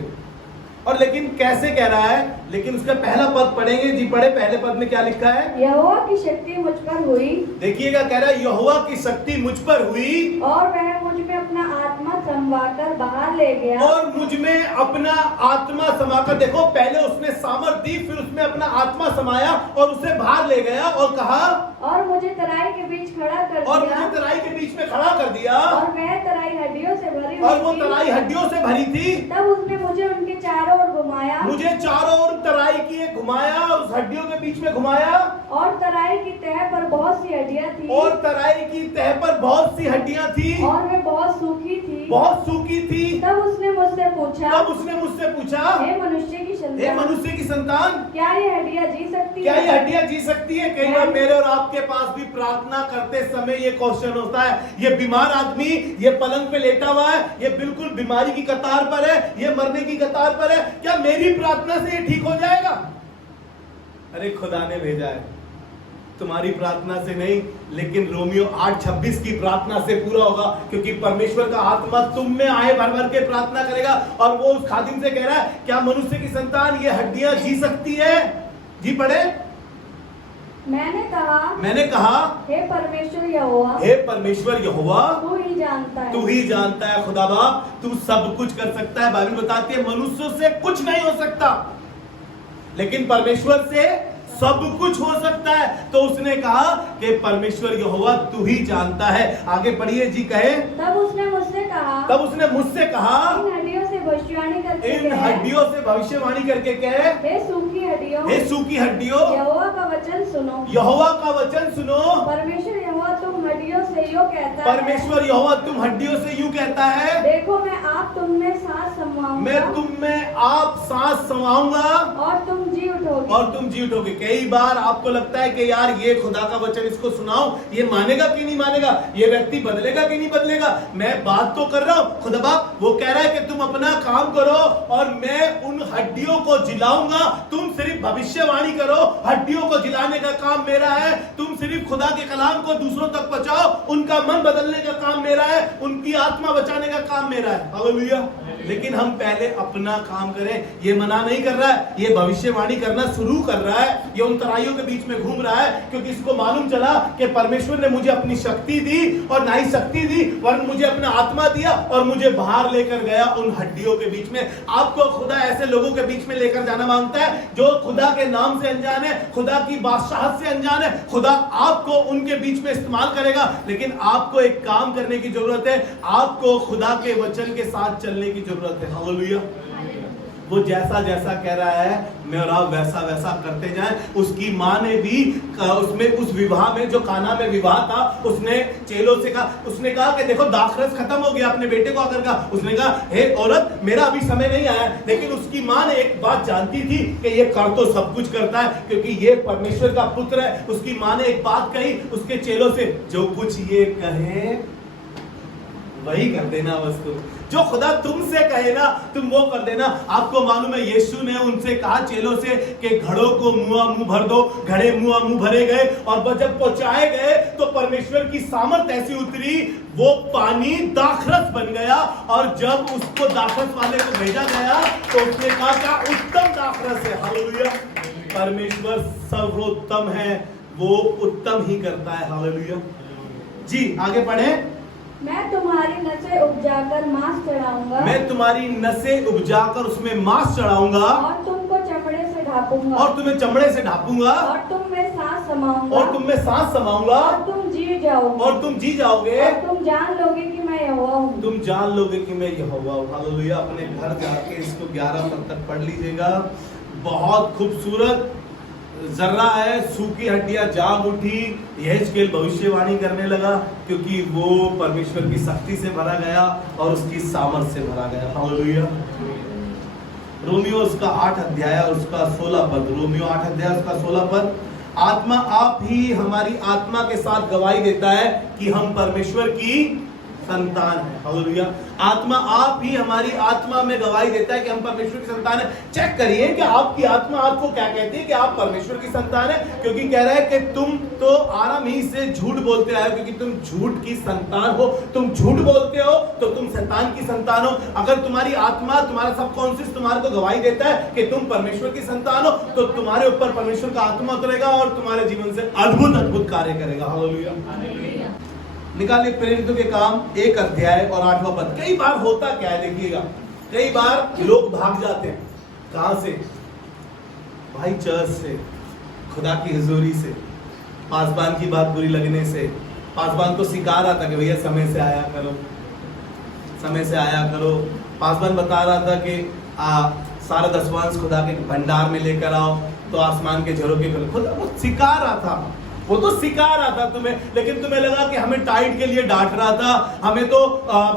और लेकिन कैसे कह रहा है, लेकिन उसका पहला पद पढ़ेंगे जी, पढ़े पहले पद में क्या लिखा है। यहोवा की शक्ति मुझ पर हुई देखिएगा, कह रहा है यहोवा की शक्ति मुझ पर हुई और वह मुझ में अपना आत्मा समवाकर बाहर ले गया। और मुझ में अपना आत्मा समाकर, देखो पहले उसने सामर्थ दी, फिर उसमें अपना आत्मा समाया और उसे बाहर ले गया और कहा और मुझे तराई के बीच खड़ा कर और दिया मुझे तराई के बीच में खड़ा कर दिया और वह तराई हड्डियों से भरी हुई और वो थी। तराई हड्डियों से भरी थी। तब उसने मुझे उनके चारों ओर घुमाया मुझे चारों ओर तराई की घुमाया और उस हड्डियों के बीच में घुमाया और तराई की तह पर बहुत सी हड्डियां थी और तराई की तह पर बहुत सी हड्डियां थी और वे बहुत सूखी थी। बहुत सूखी थी। तब उसने मुझसे पूछा, तब उसने मुझसे पूछा, हे मनुष्य की हे संतान, मनुष्य की संतान, क्या ये हड्डियां जी सकती क्या हैं? ये हड्डियां जी सकती है? कई बार मेरे और आपके पास भी प्रार्थना करते समय ये क्वेश्चन होता है, ये बीमार आदमी ये पलंग पे लेटा हुआ है, ये बिल्कुल बीमारी की कतार पर है, ये मरने की कतार पर है, क्या मेरी प्रार्थना से ये ठीक हो जाएगा? अरे खुदा ने भेजा है, तुम्हारी प्रार्थना से नहीं, लेकिन रोमियो 8:26 की प्रार्थना से पूरा होगा, क्योंकि परमेश्वर का आत्मा तुम में आए भर भर के प्रार्थना करेगा। और वो उस खादिम से कह रहा है, क्या मनुष्य की संतान ये हड्डियां जी सकती है? जी पढ़े। मैंने कहा हे परमेश्वर यहोवा, हे परमेश्वर यहोवा, तू ही जानता है। तू ही जानता है खुदा बाप, तू सब कुछ कर सकता है। बाइबल बताती है मनुष्यों से कुछ नहीं हो सकता, लेकिन परमेश्वर से सब कुछ हो सकता है। तो उसने कहा कि परमेश्वर यहोवा तू ही जानता है। आगे पढ़िए जी, कहे तब उसने मुझसे कहा इन हड्डियों से भविष्यवाणी करके इन हड्डियों से भविष्यवाणी करके कहे, हे सूखी हड्डियों, हे सूखी हड्डियों, यहोवा का वचन सुनो। यहोवा का वचन सुनो। परमेश्वर यहोवा तुम हड्डियों से यूं कहता है, परमेश्वर यहोवा तुम हड्डियों से यूं कहता है, देखो मैं आप तुम में सांस समाऊंगा, मैं तुम में आप सांस समाऊंगा और तुम जी उठोगे। और तुम जी उठोगे। कई बार आपको लगता है कि यार ये खुदा का वचन इसको सुनाओ, ये मानेगा कि नहीं मानेगा, ये व्यक्ति बदलेगा कि नहीं बदलेगा। मैं बात तो कर रहा हूं, खुदा बाप वो कह रहा है कि तुम अपना काम करो और मैं उन हड्डियों को जिलाऊंगा। तुम सिर्फ भविष्यवाणी करो, हड्डियों को जिलाने का काम मेरा है। तुम सिर्फ खुदा के कलाम को दूसरों तक पहुंचाओ, उनका मन बदलने का काम मेरा है, उनकी आत्मा बचाने का काम मेरा है। हालेलुया। लेकिन हम पहले अपना काम करें। ये मना नहीं कर रहा है, ये भविष्यवाणी करना शुरू कर रहा है, ये उन तराइयों के बीच में घूम रहा है, क्योंकि इसको मालूम चला कि परमेश्वर ने मुझे अपनी शक्ति दी और ना ही शक्ति दी वरन मुझे अपना आत्मा दिया और मुझे बाहर लेकर गया उन हड्डियों के बीच में। आपको खुदा ऐसे लोगों के बीच में लेकर जाना मांगता है जो खुदा के नाम से अनजान है, खुदा की बादशाहत से अनजान है। खुदा आपको उनके बीच में इस्तेमाल करेगा, लेकिन आपको एक काम करने की जरूरत है, आपको खुदा के वचन के साथ चलने की जरूरत है। हालेलुया। वो जैसा जैसा कह रहा है मैं और आप वैसा वैसा करते जाएं। उसकी माँ ने भी उसमें उस विवाह में जो काना में विवाह था, उसने चेलों से कहा, उसने कहा कि देखो दाखरस खत्म हो गया, अपने बेटे को आकर कहा, उसने कहा हे औरत मेरा अभी समय नहीं आया। लेकिन उसकी माँ ने एक बात जानती थी कि ये कर तो सब कुछ करता है क्योंकि ये परमेश्वर का पुत्र है। उसकी माँ ने एक बात कही उसके चेलों से, जो कुछ ये कहे वही कर देना, बस तुम जो खुदा तुमसे कहे ना तुम वो कर देना। आपको मालूम है यीशु ने उनसे कहा चेलों से कि घड़ों को मुंह भर दो, घड़े मुंह भरे गए और जब पहुंचाए गए तो परमेश्वर की सामर्थ ऐसी उतरी, वो पानी दाखरस बन गया। और जब उसको दाखरस वाले को भेजा गया तो उसने कहा क्या उत्तम दाखरस है। हालेलुया। परमेश्वर सर्वोत्तम है, वो उत्तम ही करता है। हालेलुया जी। आगे पढ़े। मैं तुम्हारी नसें उपजाकर मांस चढ़ाऊंगा, मैं तुम्हारी नसें उपजाकर उसमें मांस चढ़ाऊंगा और तुमको चमड़े से ढापूंगा और तुम्हें चमड़े से ढापूंगा और तुम में सांस समाऊंगा और तुम में सांस समाऊंगा और तुम जी जाओगे और तुम जी जाओगे और तुम जान लोगे कि मैं यहोवा हूँ। तुम जान लोगे कि मैं यहोवा हूँ। हालेलुया। अपने घर जाके इसको 11 पद तक पढ़ लीजिएगा। बहुत खूबसूरत जर्रा है, सूखी हड्डियां जाग उठी, यहेजकेल भविष्यवाणी करने लगा क्योंकि वो परमेश्वर की शक्ति से भरा गया और उसकी सामर्थ से भरा गया। हालेलुया। रोमियो उसका 8 अध्याय उसका 16 पद, रोमियो 8 अध्याय उसका 16 पद, आत्मा आप ही हमारी आत्मा के साथ गवाही देता है कि हम परमेश्वर की संतान है। हालेलुया। आत्मा, आप ही हमारी आत्मा में गवाही देता है कि हम परमेश्वर की संतान है। चेक करिए कि आपकी आत्मा आपको क्या कहती है कि आप परमेश्वर की संतान है, क्योंकि कह रहा है कि तुम तो आराम ही से झूठ बोलते आए हो, क्योंकि तुम झूठ की संतान हो। तुम झूठ बोलते हो तो तुम शैतान की संतान हो। अगर तुम्हारी आत्मा, तुम्हारा सबकॉन्शियस तुम्हारे को गवाही देता है कि तुम परमेश्वर की संतान हो, तो तुम्हारे ऊपर परमेश्वर का आत्मा उतरेगा और तुम्हारे जीवन से अद्भुत अद्भुत कार्य करेगा। हालेलुया। निकालिए प्रेरितों के काम 1 अध्याय और 8वां पद। कई बार होता क्या है, देखिएगा, कई बार लोग भाग जाते हैं। कहां से? भाई चर्च से, खुदा की हुजूरी से, पासबान की बात बुरी लगने से। पासबान को सिखा रहा था कि भैया समय से आया करो, समय से आया करो। पासबान बता रहा था कि सारा दसवांश खुदा के भंडार में लेकर आओ तो आसमान के झरोके पर। खुदा वो सिखा रहा था, वो तो सिखा रहा था तुम्हें, लेकिन तुम्हें लगा कि हमें टाइट के लिए डांट रहा था, हमें तो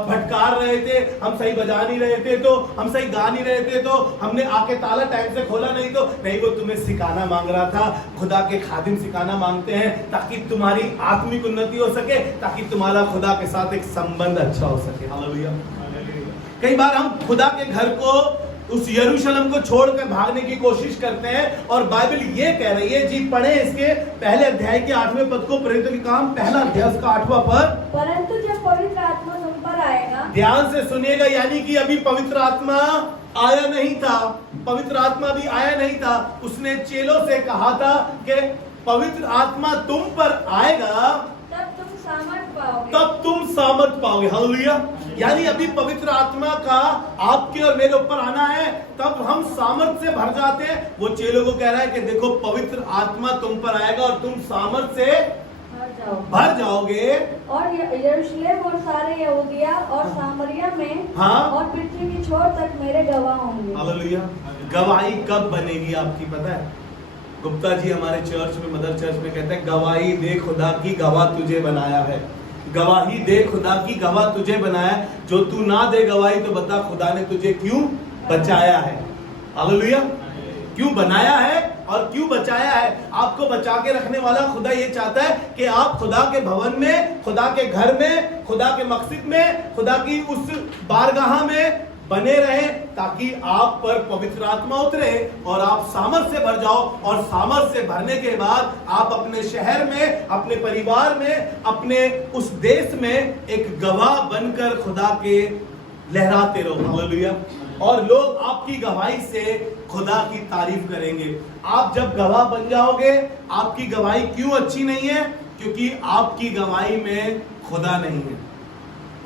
फटकार रहे थे, हम सही बजा नहीं रहे थे, तो हम सही गा नहीं रहे थे, तो हमने आके ताला टाइम से खोला नहीं, तो नहीं, वो तुम्हें सिखाना मांग रहा था। खुदा के खादिम सिखाना मांगते हैं ताकि तुम्हारी आत्मिक उन्नति हो सके, ताकि तुम्हारा खुदा के साथ एक संबंध अच्छा हो सके। हालेलुया। कई बार हम खुदा के घर को, उस यरूशलेम को छोड़कर भागने की कोशिश करते हैं, और बाइबल ये कह रही है, जी पढ़े इसके पहले अध्याय के 8वें पद को, प्रेरितों के काम पहला अध्याय उसका 8वां पद। परंतु जब पवित्र आत्मा तुम पर आएगा, ध्यान से सुनिएगा, यानी कि अभी पवित्र आत्मा आया नहीं था, पवित्र आत्मा भी आया नहीं था। उसने चेलों से कहा था कि पवित्र आत्मा तुम पर आएगा, तब तुम सामर्थ पाओगे, तब तुम सामर्थ पाओगे। हालेलुया। यानी अभी पवित्र आत्मा का आपके और मेरे ऊपर आना है, तब हम सामर्थ से भर जाते हैं। वो चेलों को कह रहा है कि देखो पवित्र आत्मा तुम पर आएगा और तुम सामर्थ से भर जाओगे, और यरूशलेम और सारे यहूदिया और सामरिया में, हाँ, और पृथ्वी की छोर तक मेरे गवाह होंगे। हालेलुया। गवाही कब बनेगी आपकी पता है? गुप्ता जी हमारे चर्च में, मदर चर्च में कहते हैं, गवाही दे खुदा की, गवाह तुझे बनाया है। गवाही दे खुदा की, गवाह तुझे बनाया। जो तू ना दे गवाही तो बता खुदा ने तुझे क्यों बचाया है। हालेलुया। क्यों बनाया है और क्यों बचाया है? आपको बचा के रखने वाला खुदा ये चाहता है कि आप खुदा के भवन में, खुदा के घर में, खुदा के मस्जिद में, खुदा की उस बारगाह में बने रहे, ताकि आप पर पवित्र आत्मा उतरे और आप सामर्थ से भर जाओ। और सामर्थ से भरने के बाद आप अपने शहर में, अपने परिवार में, अपने उस देश में एक गवाह बनकर खुदा के लहराते रहो। हालेलुया। और लोग आपकी गवाही से खुदा की तारीफ करेंगे। आप जब गवाह बन जाओगे, आपकी गवाही क्यों अच्छी नहीं है? क्योंकि आपकी गवाही में खुदा नहीं है,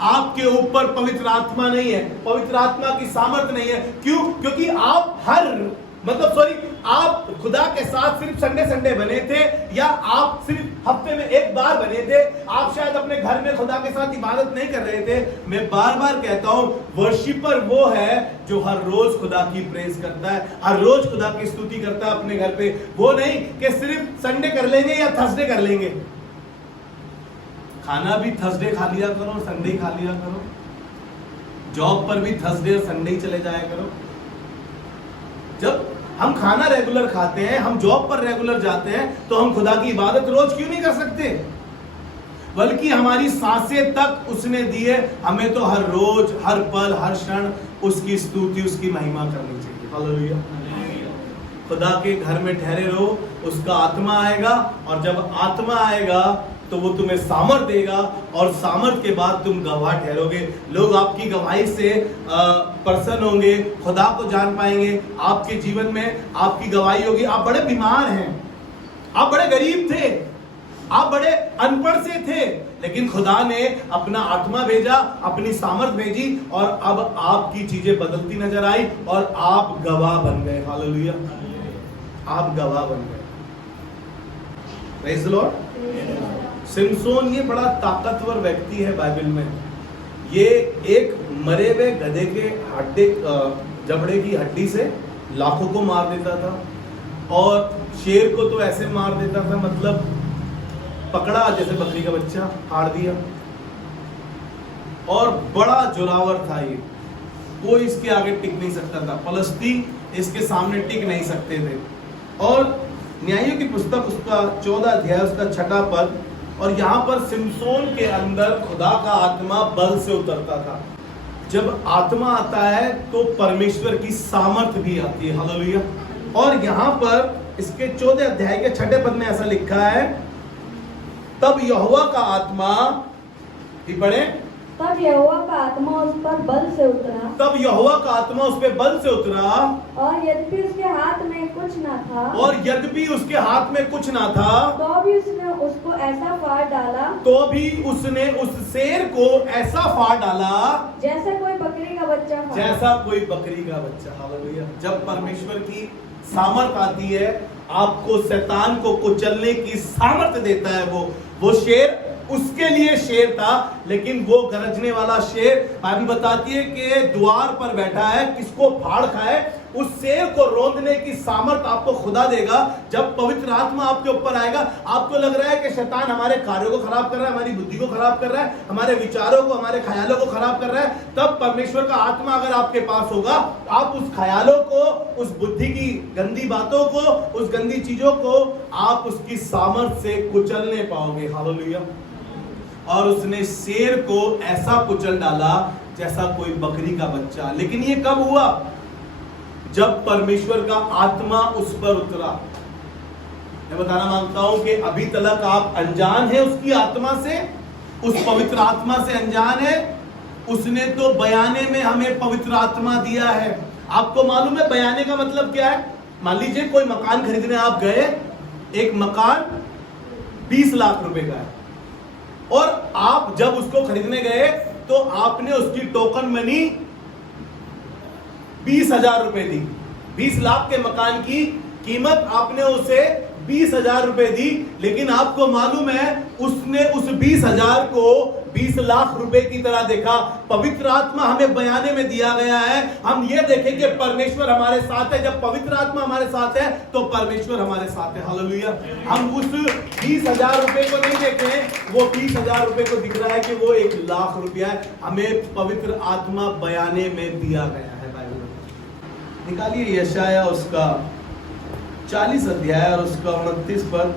आपके ऊपर पवित्र आत्मा नहीं है, पवित्र आत्मा की सामर्थ नहीं है। क्यों? क्योंकि आप आप खुदा के साथ सिर्फ संडे बने थे, या आप सिर्फ हफ्ते में एक बार बने थे। आप शायद अपने घर में खुदा के साथ इबादत नहीं कर रहे थे। मैं बार बार कहता हूं, वर्शिपर वो है जो हर रोज खुदा की प्रेज करता है, हर रोज खुदा की स्तुति करता है अपने घर पे। वो नहीं कि सिर्फ संडे कर लेंगे या थर्सडे कर लेंगे। खाना भी थर्सडे खा लिया करो, संडे खा लिया करो। जॉब पर भी थर्सडे और संडे ही चले जाया करो। जब हम खाना रेगुलर खाते हैं, हम जॉब पर रेगुलर जाते हैं, तो हम खुदा की इबादत रोज क्यों नहीं कर सकते? बल्कि हमारी सांसें तक उसने दी है, हमें तो हर रोज, हर पल, हर क्षण उसकी स्तुति, उसकी महिमा करनी चाहिए। हालेलुया। खुदा के घर में ठहरे रहो, उसका आत्मा आएगा, और जब आत्मा आएगा तो वो तुम्हें सामर्थ देगा, और सामर्थ के बाद तुम गवाह ठहरोगे। लोग आपकी गवाही से प्रसन्न होंगे, खुदा को जान पाएंगे। आपके जीवन में आपकी गवाही होगी, आप बड़े बीमार हैं, आप बड़े गरीब थे, आप बड़े अनपढ़ से थे, लेकिन खुदा ने अपना आत्मा भेजा, अपनी सामर्थ भेजी, और अब आपकी चीजें बदलती नजर आई और आप गवाह बन गए। हालेलुया। आप गवाह बन गए। Praise the Lord. सिमसोन ये बड़ा ताकतवर व्यक्ति है बाइबल में। ये एक मरे हुए गधे के जबड़े की हड्डी से लाखों को मार देता था, और शेर को तो ऐसे मार देता था, मतलब पकड़ा जैसे बकरी का बच्चा, फाड़ दिया। और बड़ा जोरावर था ये, कोई इसके आगे टिक नहीं सकता था। फलस्ती इसके सामने टिक नहीं सकते थे। और न्यायों की पुस्तक उसका 14 अध्याय उसका 6 पद, और यहाँ पर सिमसोन के अंदर खुदा का आत्मा बल से उतरता था। जब आत्मा आता है तो परमेश्वर की सामर्थ भी आती है। हालेलुया। और यहाँ पर इसके 14 अध्याय के 6 पद में ऐसा लिखा है, तब यहोवा का आत्मा, पढ़े, तब यहोवा का आत्मा उस पर बल से उतरा, तब यहोवा का आत्मा उस पे बल से उतरा, और यद्यपि उसके हाथ में कुछ न था, और यद्यपि उसके हाथ में कुछ ना था, तो भी उसने उसको ऐसा फाड़ डाला, तो भी उसने उस शेर को ऐसा फाड़ डाला जैसे कोई बकरी का बच्चा फाड़ा। जैसा कोई बकरी का बच्चा। हालेलुया। जब परमेश्वर की सामर्थ आती है, आपको शैतान को कुचलने की सामर्थ देता है। वो शेर उसके लिए शेर था, लेकिन वो गरजने वाला शेर, बाइबल बताती है कि द्वार पर बैठा है, किसको फाड़ खाए। उस शेर को रोंदने की सामर्थ आपको खुदा देगा। जब पवित्र आत्मा आपके ऊपर आएगा, आपको लग रहा है कि शैतान हमारे कार्यों को खराब कर रहा है, हमारी बुद्धि को खराब कर रहा है, हमारे विचारों को, हमारे ख्यालों को खराब कर रहा है, तब परमेश्वर का आत्मा अगर आपके पास होगा, आप उस ख्यालों को, उस बुद्धि की गंदी बातों को, उस गंदी चीजों को आप उसकी सामर्थ से कुचलने पाओगे। हालेलुया। और उसने शेर को ऐसा कुचल डाला जैसा कोई बकरी का बच्चा। लेकिन ये कब हुआ? जब परमेश्वर का आत्मा उस पर उतरा। मैं बताना मांगता हूं कि अभी तक आप अनजान हैं उसकी आत्मा से, उस पवित्र आत्मा से अनजान है। उसने तो बयाने में हमें पवित्र आत्मा दिया है। आपको मालूम है बयाने का मतलब क्या है? मान लीजिए कोई मकान खरीदने आप गए, एक मकान 20 लाख रुपए का है, और आप जब उसको खरीदने गए तो आपने उसकी टोकन मनी 20,000 रुपए दी। 20 लाख के मकान की कीमत आपने उसे 20,000 रुपए दी, लेकिन आपको मालूम है उसने उस 20,000 को 20 लाख रुपए की तरह देखा। पवित्र आत्मा हमें बयाने में दिया गया है, हम ये देखें कि परमेश्वर हमारे साथ है। जब पवित्र आत्मा हमारे साथ है तो परमेश्वर हमारे साथ है। हालेलुया। हम उस 20,000 रुपए को नहीं देखें, वो 20,000 रुपए को दिख रहा है कि वो 1 लाख रुपया है। हमें पवित्र आत्मा बयाने में दिया गया है। बाइबल निकालिए यशाया उसका 40 अध्याय और उसका 29 पद।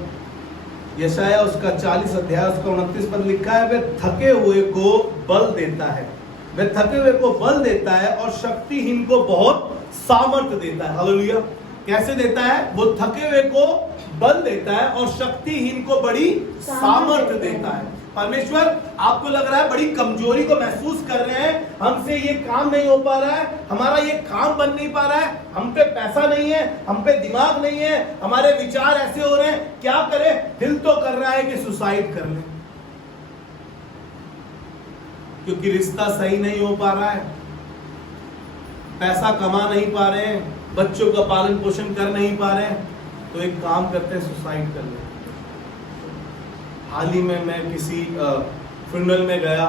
यशाया उसका 40 अध्याय उसका 29 पद लिखा है, वे थके हुए को बल देता है, वे थके हुए को बल देता है और शक्तिहीन को बहुत सामर्थ देता है। हालेलुया। कैसे देता है? वो थके हुए को बल देता है और शक्तिहीन को बड़ी सामर्थ देता है। परमेश्वर आपको लग रहा है बड़ी कमजोरी को महसूस कर रहे हैं, हमसे ये काम नहीं हो पा रहा है, हमारा ये काम बन नहीं पा रहा है, हम पे पैसा नहीं है, हम पे दिमाग नहीं है, हमारे विचार ऐसे हो रहे हैं, क्या करें? दिल तो कर रहा है कि सुसाइड कर लें, क्योंकि रिश्ता सही नहीं हो पा रहा है, पैसा कमा नहीं पा रहे हैं, बच्चों का पालन पोषण कर नहीं पा रहे हैं, तो एक काम करते हैं, सुसाइड कर लें। हाल ही में मैं किसी फ्यूनरल में गया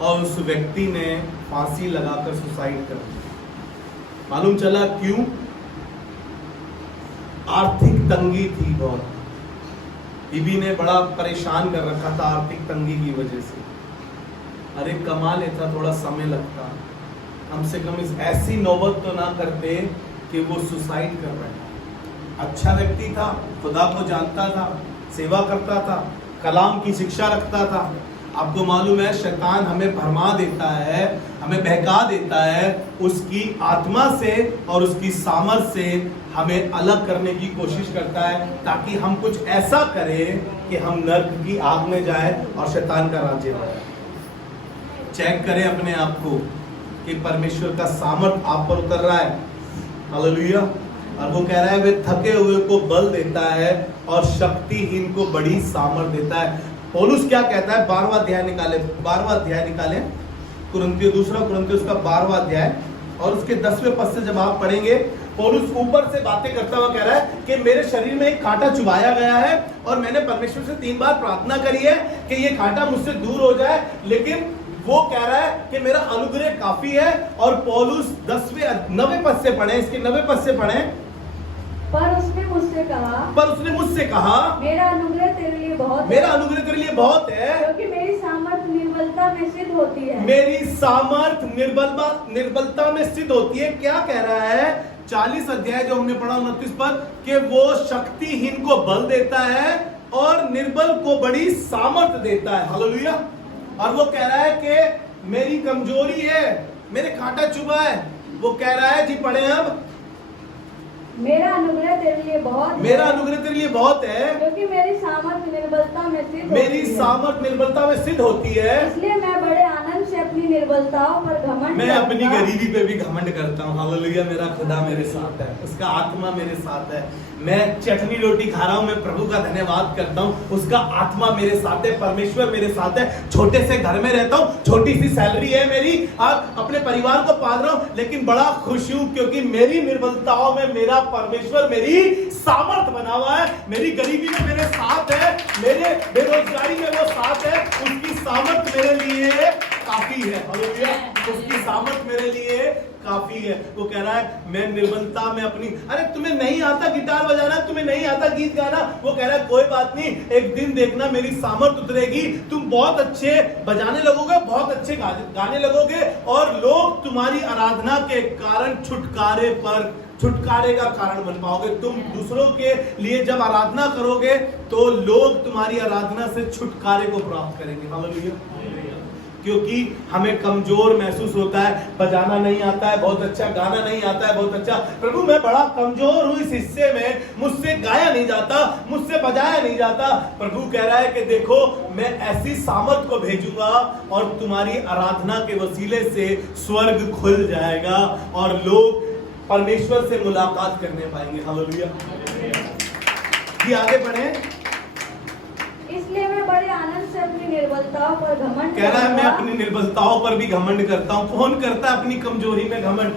और उस व्यक्ति ने फांसी लगाकर सुसाइड कर ली। मालूम चला क्यों? आर्थिक तंगी थी बहुत। बीबी ने बड़ा परेशान कर रखा था आर्थिक तंगी की वजह से। अरे कमा लेता, थोड़ा समय लगता, कम से कम इस ऐसी नौबत तो ना करते कि वो सुसाइड कर रहे हैं। अच्छा व्यक्ति था, खुदा को जानता था, सेवा करता था, कलाम की शिक्षा रखता था। आपको मालूम है शैतान हमें भरमा देता है, हमें बहका देता है, उसकी आत्मा से और उसकी सामर्थ से हमें अलग करने की कोशिश करता है, ताकि हम कुछ ऐसा करें कि हम नर्क की आग में जाए और शैतान का राज्य हो। चेक करें अपने आप को कि परमेश्वर का सामर्थ आप पर उतर रहा है। हालेलुया। और वो कह रहा है वे थके हुए को बल देता है और शक्तिहीन को बड़ी सामर्थ देता है। पौलुस क्या कहता है? 12वां अध्याय निकाले, 12वां अध्याय निकाले, दूसरा कुरिन्थियों का 12वां अध्याय और उसके 10वें पद से जब आप पढ़ेंगे, पौलुस ऊपर से बातें करता हुआ कह रहा है कि मेरे शरीर में एक कांटा चुभाया गया है और मैंने परमेश्वर से 3 बार प्रार्थना करी है कि ये कांटा मुझसे दूर हो जाए, लेकिन वो कह रहा है कि मेरा अनुग्रह काफी है। और पौलुस 9वें पद से पढ़े, इसके 9वें पद से पढ़े। पर उसने मुझसे कहा मेरा अनुग्रह तेरे लिए बहुत है, मेरा अनुग्रह तेरे लिए बहुत है, क्योंकि मेरी सामर्थ निर्बलता में सिद्ध होती है। मेरी सामर्थ निर्बलता में सिद्ध होती है। क्या कह रहा है? 40 अध्याय जो हमने पढ़ा 29 पद, कि वो शक्तिहीन को बल देता है और निर्बल को बड़ी सामर्थ देता है। हालेलुया। और वो कह रहा है कि मेरी कमजोरी है, मेरे कांटा चुभा है। वो कह रहा है जी, पढ़े अब, मेरा अनुग्रह तेरे लिए बहुत है, मेरा अनुग्रह तेरे लिए बहुत है, क्योंकि मेरी सामर्थ निर्बलता में सिद्ध मेरी होती है। सामर्थ निर्बलता में सिद्ध होती है। इसलिए मैं बड़े आनंद से अपनी निर्बलताओं पर घमंड मैं अपनी करूंगा। गरीबी पे भी घमंड करता हूँ। हालेलुया। मेरा खुदा मेरे साथ है, उसका आत्मा मेरे साथ है। मैं चटनी रोटी खा रहा हूँ, मैं प्रभु का धन्यवाद करता हूँ, उसका आत्मा मेरे साथ है, परमेश्वर मेरे साथ है। छोटे से घर में रहता हूँ, छोटी सी सैलरी है मेरी, और अपने परिवार को पाल रहा हूँ, लेकिन बड़ा खुश हूँ क्योंकि मेरी निर्बलताओं में मेरा परमेश्वर मेरी सामर्थ बना हुआ है। मेरी गरीबी में मेरे साथ है, मेरे बेरोजगारी में वो साथ है। उसकी सामर्थ मेरे लिए काफी है। हालेलुया। उसकी सामर्थ मेरे लिए काफी है। वो कह रहा है मैं निर्बलता में अपनी, अरे तुम्हें नहीं आता गिटार बजाना, तुम्हें नहीं आता गीत गाना, वो कह रहा है कोई बात नहीं, एक दिन देखना मेरी सामर्थ उतरेगी, तुम बहुत अच्छे बजाने लगोगे, बहुत अच्छे गाने लगोगे, और लोग तुम्हारी आराधना के कारण छुटकारे का कारण बन पाओगे। तुम दूसरों के लिए जब आराधना करोगे तो लोग तुम्हारी आराधना से छुटकारे को प्राप्त करेंगे। हालेलुया। क्योंकि हमें कमजोर महसूस होता है, बजाना नहीं आता है बहुत अच्छा, गाना नहीं आता है बहुत अच्छा। प्रभु मैं बड़ा कमजोर हूं इस हिस्से में, मुझसे गाया नहीं जाता, मुझसे बजाया नहीं जाता। प्रभु कह रहा है कि देखो मैं ऐसी सामर्थ को भेजूंगा और तुम्हारी आराधना के वसीले से स्वर्ग खुल जाएगा और लोग परमेश्वर से मुलाकात करने पाएंगे। हालेलुया। ये आगे बढ़े। इसलिए मैं बड़े आनंद से अपनी निर्बलताओं पर घमंड कह रहा है मैं करूंगा। अपनी निर्बलताओं पर भी घमंड करता हूँ। कौन करता है अपनी कमजोरी में घमंड?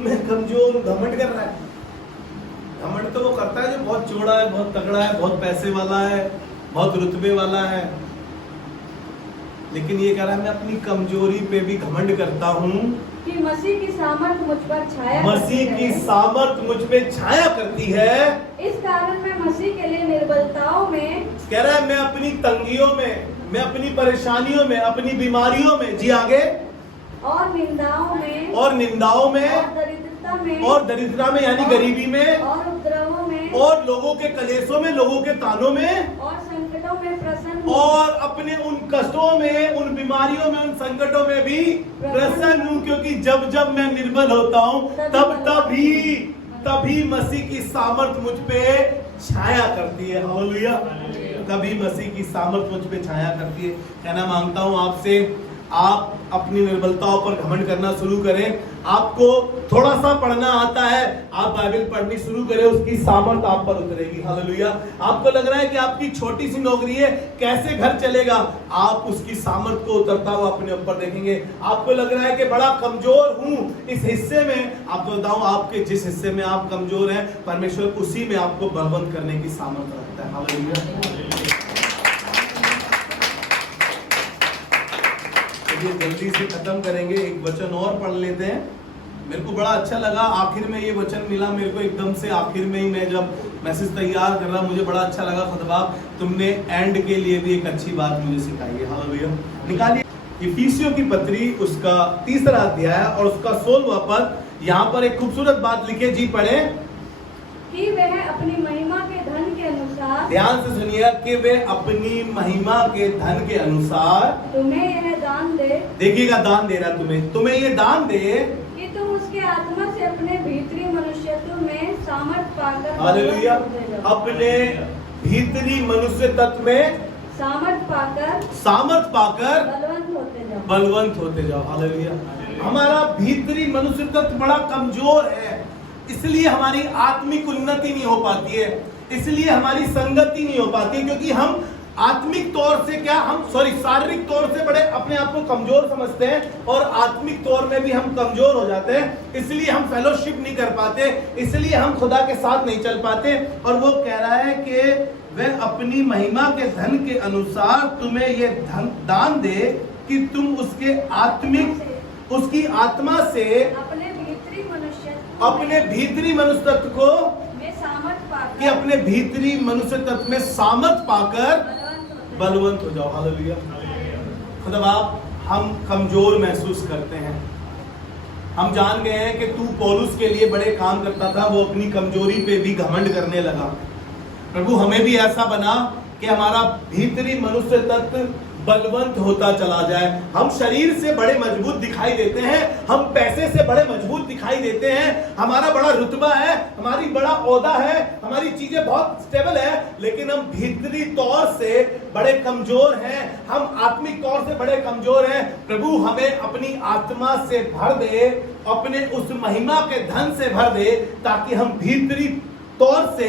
मैं कमजोर हूँ, घमंड कर रहा है। घमंड तो वो करता है जो बहुत चौड़ा है, बहुत तगड़ा है, बहुत पैसे वाला है, बहुत रुतबे वाला है। लेकिन ये कह रहा है मैं अपनी कमजोरी पे भी घमंड करता हूँ कि मसीह की सामर्थ मुझ पर छाया मसीह करती की है। सामर्थ मुझ पे छाया करती है। इस कारण मैं मसीह के लिए निर्बलताओं में, कह रहा है मैं अपनी तंगियों में, मैं अपनी परेशानियों में, अपनी बीमारियों में, जी आगे, और निंदाओं में, और निंदाओं में, और दरिद्रता में, और दरिद्रता में यानी गरीबी में, और उपद्रवों में, और लोगों के कलेशों में, लोगों के तानों में, और संकटों में प्रसन्न हूँ। और अपने उन कष्टों में, उन बीमारियों में, उन संकटों में भी प्रसन्न हूँ। क्योंकि जब जब मैं निर्बल होता हूँ तभी मसीह की सामर्थ मुझ पे छाया करती है। हालेलुया। तभी मसीह की सामर्थ मुझ पे छाया करती है। कहना मांगता हूँ आपसे, आप अपनी निर्बलताओं पर घमंड करना शुरू करें। आपको थोड़ा सा पढ़ना आता है, आप बाइबल पढ़नी शुरू करें, उसकी सामर्थ आप पर उतरेगी। हालेलुया। आपको लग रहा है कि आपकी छोटी सी नौकरी है, कैसे घर चलेगा, आप उसकी सामर्थ को उतरता हुआ अपने ऊपर देखेंगे। आपको लग रहा है कि बड़ा कमजोर हूं इस हिस्से में, आपको बताऊं आपके जिस हिस्से में आप कमजोर हैं, परमेश्वर उसी में आपको बलवंत करने की सामर्थ रखता है। हालेलुया। जल्दी से खत्म करेंगे, एक वचन और पढ़ लेते हैं। मेरे को बड़ा अच्छा लगा, आखिर में ये वचन मिला मेरे को एकदम से, आखिर में ही मैं जब मैसेज तैयार कर रहा, मुझे बड़ा अच्छा लगा। खुदा तुमने एंड के लिए भी एक अच्छी बात मुझे सिखाई है। हालेलुया। निकालिए इफिसियों की पत्री, उसका 3रा अध्याय और उसका 16वां पद। यहाँ पर एक खूबसूरत बात लिखे, जी पढ़े। कि वह अपनी महिमा के धन के अनुसार, ध्यान से सुनिए, कि वे अपनी महिमा के धन के अनुसार तुम्हें यह दान दे, देखिएगा दान दे रहा तुम्हें ये दान दे कि तुम उसके आत्मा से अपने भीतरी मनुष्यत्व में सामर्थ पाकर, हालेलुया, बलवन्त होते जाओ। अपने भीतरी मनुष्य तत्व में सामर्थ पाकर बलवंत होते जाओ। हालेलुया। हमारा भीतरी मनुष्य तत्व बड़ा कमजोर है, इसलिए हमारी आत्मिक उन्नति नहीं हो पाती है, इसलिए हमारी संगति नहीं हो पाती है, क्योंकि हम आत्मिक तौर से शारीरिक तौर से बड़े अपने आप को कमजोर समझते हैं और आत्मिक तौर में भी हम कमजोर हो जाते हैं। इसलिए हम फेलोशिप नहीं कर पाते, इसलिए हम खुदा के साथ नहीं चल पाते। और वो कह रहा है कि वह अपनी महिमा के धन के अनुसार तुम्हें ये धन दान दे कि तुम उसके उसकी आत्मा से अपने भीतरी मनुष्य तत्व को कि अपने भीतरी मनुष्य तत्व में सामर्थ पाकर बलवंत हो जाओ। हालेलुया। खुदा बाप, हम कमजोर महसूस करते हैं, हम जान गए हैं कि तू पौलुस के लिए बड़े काम करता था, वो अपनी कमजोरी पे भी घमंड करने लगा। प्रभु हमें भी ऐसा बना कि हमारा भीतरी मनुष्य तत्व बलवंत होता चला जाए। हम शरीर से बड़े मजबूत दिखाई देते हैं, हम पैसे से बड़े मजबूत दिखाई देते हैं, हमारा बड़ा रुतबा है, हमारी बड़ा ओहदा है, हमारी चीजें बहुत स्टेबल है, लेकिन हम भीतरी तौर से बड़े कमजोर हैं, हम आत्मिक तौर से बड़े कमजोर हैं। प्रभु हमें अपनी आत्मा से भर दे, अपने उस महिमा के धन से भर दे, ताकि हम भीतरी तौर से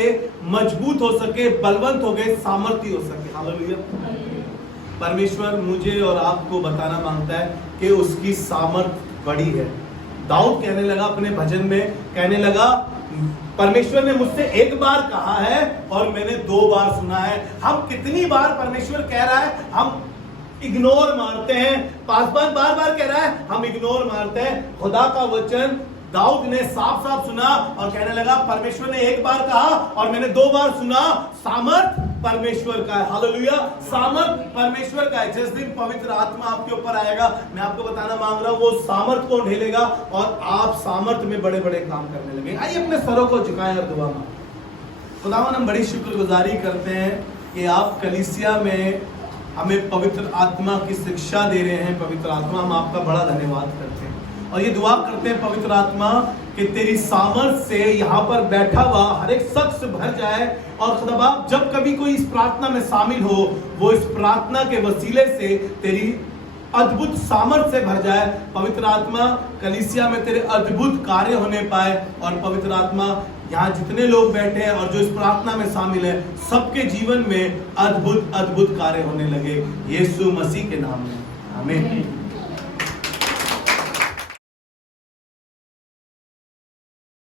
मजबूत हो सके, बलवंत हो गए, सामर्थ्य हो सके। हालेलुया। परमेश्वर मुझे और आपको बताना मांगता है कि उसकी सामर्थ बड़ी है। दाऊद कहने लगा अपने भजन में, कहने लगा परमेश्वर ने मुझसे एक बार कहा है और मैंने 2 बार सुना है। हम कितनी बार परमेश्वर कह रहा है हम इग्नोर मारते हैं, 5 बार कह रहा है हम इग्नोर मारते हैं। खुदा का वचन दाऊद ने साफ साफ सुना और कहने लगा परमेश्वर ने एक बार कहा और मैंने 2 बार सुना। सामर्थ परमेश्वर का है। हालेलुया। सामर्थ परमेश्वर का है। जिस दिन पवित्र आत्मा आपके ऊपर आएगा, मैं आपको बताना मांग रहा हूं, वो सामर्थ को ढेलेगा और आप सामर्थ में बड़े बड़े काम करने लगेंगे। आइए अपने सरों को झुकाएं और दुआ मांगें। खुदावन हम बड़ी शुक्रगुजारी करते हैं कि आप कलीसिया में हमें पवित्र आत्मा की शिक्षा दे रहे हैं। पवित्र आत्मा, हम आपका बड़ा धन्यवाद करते हैं और ये दुआ करते हैं पवित्र आत्मा कि तेरी सामर्थ से यहाँ पर बैठा हुआ हर एक शख्स भर जाए और खुदा जब कभी कोई इस प्रार्थना में शामिल हो, वो इस प्रार्थना के वसीले से तेरी अद्भुत सामर्थ से भर जाए। पवित्र आत्मा कलीसिया में तेरे अद्भुत कार्य होने पाए और पवित्र आत्मा यहाँ जितने लोग बैठे हैं और जो इस प्रार्थना में शामिल है, सबके जीवन में अद्भुत अद्भुत कार्य होने लगे। यीशु मसीह के नाम में आमीन।